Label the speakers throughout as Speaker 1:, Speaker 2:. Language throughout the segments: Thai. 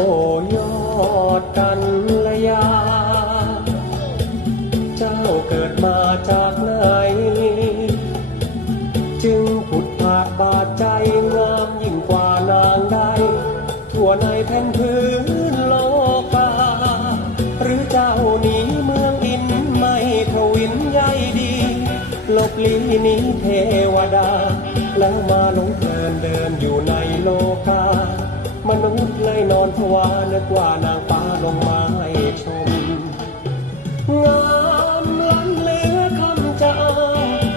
Speaker 1: โอยอดกันละยา เจ้าเกิดมาจากไหน จึงผุดผาดบาดใจงามยิ่งกว่านางใดทั่วในแผ่นพื้นโลกา หรือเจ้านีเมืองอินไม่ทวินใยดีลบลีนี้เทวดา แล้วมาลงเพลินเดินอยู่ในโลกา นุษย์เลยนอนผวานึกว่านางฟ้าลงมาให้ชม งามล้ำเหลือคำจา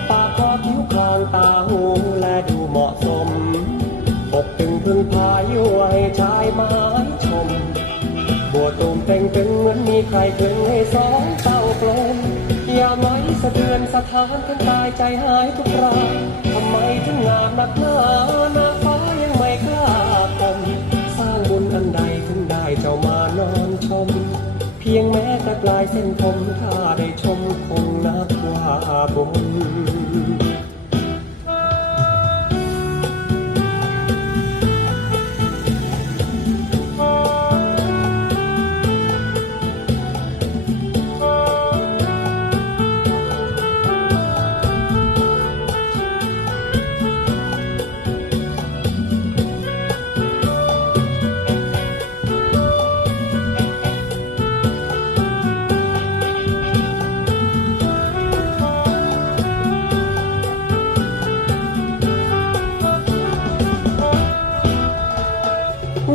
Speaker 1: ปากคอคิ้วคางตาหูและดูเหมาะสมอกตึงพึ่งพายุให้ชายไม้ชม บัวตูมเต่งตึงเหมือนมีใครเึงให้สองเต้ากลมอย่าไม้สะเทือนสถานทั้งกายใจหายทุกรายทำไมถึงงามนักหนา ปลายเส้นผมถ้าด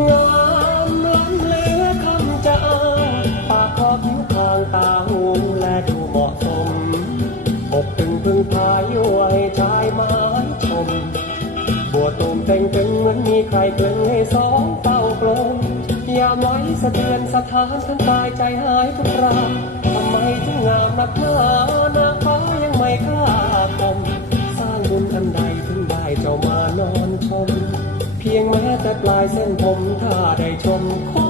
Speaker 1: งามล้ำเหลือคำจะอ้างปากคอผิวคางตาหูและดูเหมาะสมอกตึงพึ่งพายุให้ชายไม้ชม บัวตูมเต่งตึงเหมือนมีใครเกลึงให้สองเต้ากลมยามไว้สะเทือนสถานทั้งกายใจหายทุกรายียงแม้แต่ปลายเส้นผมถ้าได้ชมคง